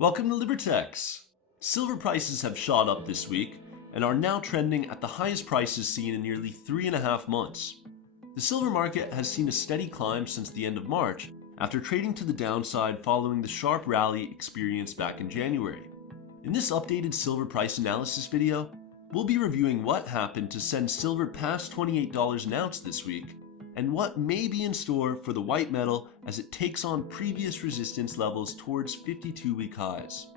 Welcome to Libertex. Silver prices have shot up this week and are now trending at the highest prices seen in nearly 3.5 months. The silver market has seen a steady climb since the end of March after trading to the downside following the sharp rally experienced back in January. In this updated silver price analysis video, we'll be reviewing what happened to send silver past $28 an ounce this week and what may be in store for the white metal as it takes on previous resistance levels towards 52-week highs.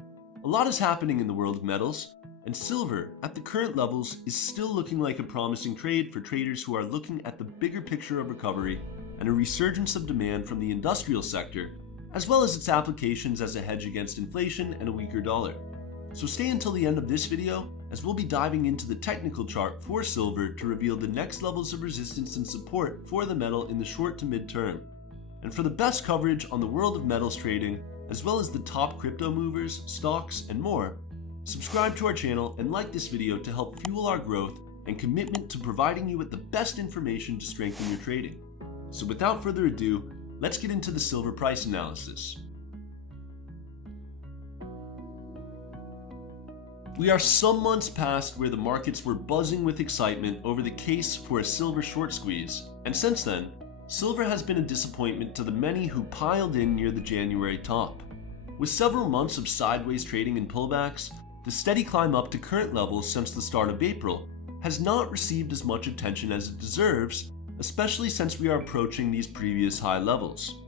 A lot is happening in the world of metals, and silver at the current levels is still looking like a promising trade for traders who are looking at the bigger picture of recovery and a resurgence of demand from the industrial sector, as well as its applications as a hedge against inflation and a weaker dollar. So stay until the end of this video, as we'll be diving into the technical chart for silver to reveal the next levels of resistance and support for the metal in the short to mid-term. And for the best coverage on the world of metals trading, as well as the top crypto movers, stocks, and more, subscribe to our channel and like this video to help fuel our growth and commitment to providing you with the best information to strengthen your trading. So without further ado, let's get into the silver price analysis. We are some months past where the markets were buzzing with excitement over the case for a silver short squeeze, and since then, silver has been a disappointment to the many who piled in near the January top. With several months of sideways trading and pullbacks, the steady climb up to current levels since the start of April has not received as much attention as it deserves, especially since we are approaching these previous high levels.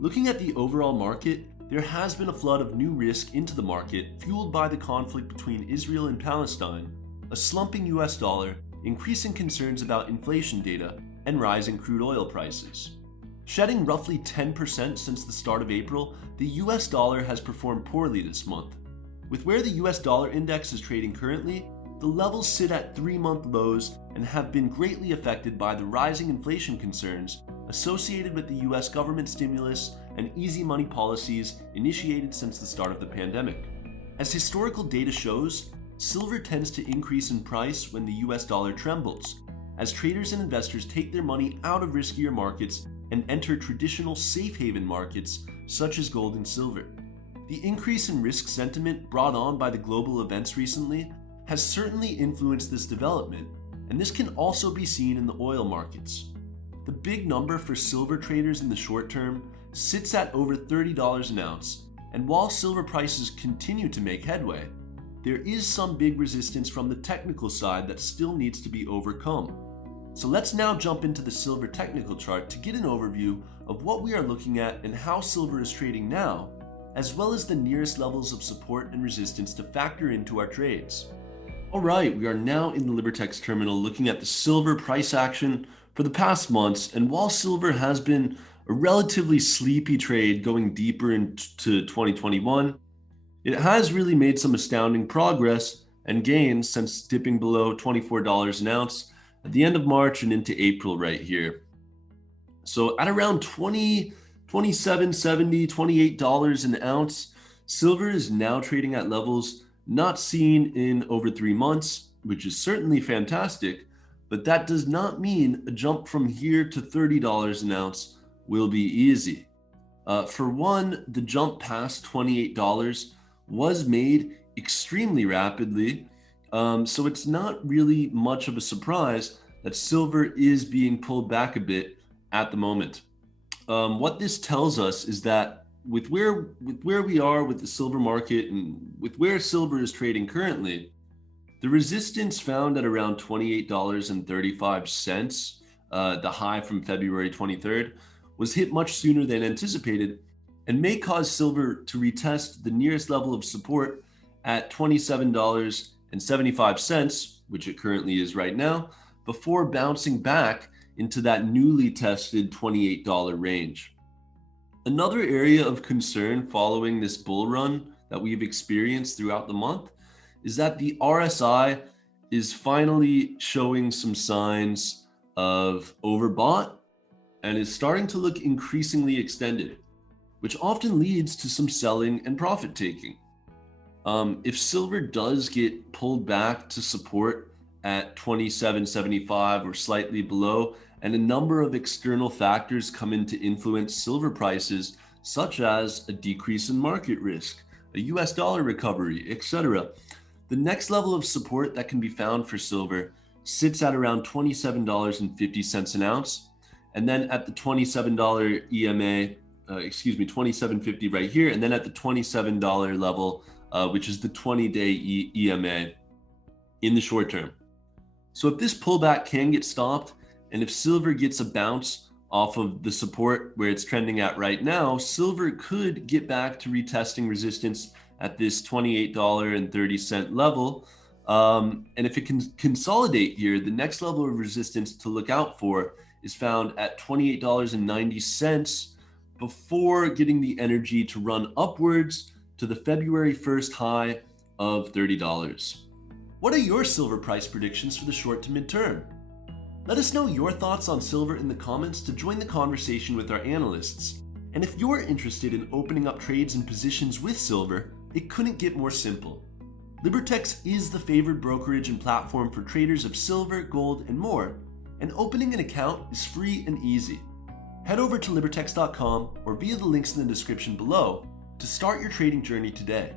Looking at the overall market, there has been a flood of new risk into the market fueled by the conflict between Israel and Palestine, a slumping US dollar, increasing concerns about inflation data, and rising crude oil prices. Shedding roughly 10% since the start of April, the US dollar has performed poorly this month. With where the US dollar index is trading currently, the levels sit at 3-month lows and have been greatly affected by the rising inflation concerns associated with the US government stimulus and easy money policies initiated since the start of the pandemic. As historical data shows, silver tends to increase in price when the US dollar trembles, as traders and investors take their money out of riskier markets and enter traditional safe haven markets such as gold and silver. The increase in risk sentiment brought on by the global events recently has certainly influenced this development, and this can also be seen in the oil markets. The big number for silver traders in the short term sits at over $30 an ounce, and while silver prices continue to make headway, there is some big resistance from the technical side that still needs to be overcome. So let's now jump into the silver technical chart to get an overview of what we are looking at and how silver is trading now, as well as the nearest levels of support and resistance to factor into our trades. Alright, we are now in the Libertex terminal looking at the silver price action for the past months, and while silver has been a relatively sleepy trade going deeper into 2021, it has really made some astounding progress and gains since dipping below $24 an ounce at the end of March and into April right here. So at around $27, $70, $28 an ounce, silver is now trading at levels not seen in over 3 months, which is certainly fantastic, but that does not mean a jump from here to $30 an ounce will be easy. For one, the jump past $28 was made extremely rapidly, so it's not really much of a surprise that silver is being pulled back a bit at the moment. What this tells us is that with where we are with the silver market and with where silver is trading currently, the resistance found at around $28.35, the high from February 23rd, was hit much sooner than anticipated and may cause silver to retest the nearest level of support at $27.75, which it currently is right now, before bouncing back into that newly tested $28 range. Another area of concern following this bull run that we've experienced throughout the month is that the RSI is finally showing some signs of overbought and is starting to look increasingly extended, which often leads to some selling and profit taking. If silver does get pulled back to support at $27.75 or slightly below, and a number of external factors come in to influence silver prices, such as a decrease in market risk, a US dollar recovery, etc. The next level of support that can be found for silver sits at around $27.50 an ounce. And then at the $27 EMA, 27.50 right here. And then at the $27 level, which is the 20-day EMA in the short term. So if this pullback can get stopped, and if silver gets a bounce off of the support where it's trending at right now, silver could get back to retesting resistance at this $28.30 level. And if it can consolidate here, the next level of resistance to look out for is found at $28.90 before getting the energy to run upwards to the February 1st high of $30. What are your silver price predictions for the short to midterm? Let us know your thoughts on silver in the comments to join the conversation with our analysts. And if you're interested in opening up trades and positions with silver, it couldn't get more simple. Libertex is the favored brokerage and platform for traders of silver, gold, and more, and opening an account is free and easy. Head over to libertex.com or via the links in the description below to start your trading journey today.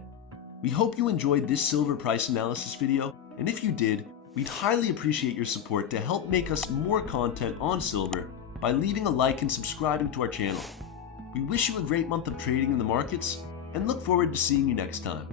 We hope you enjoyed this silver price analysis video, and if you did, we'd highly appreciate your support to help make us more content on silver by leaving a like and subscribing to our channel. We wish you a great month of trading in the markets and look forward to seeing you next time.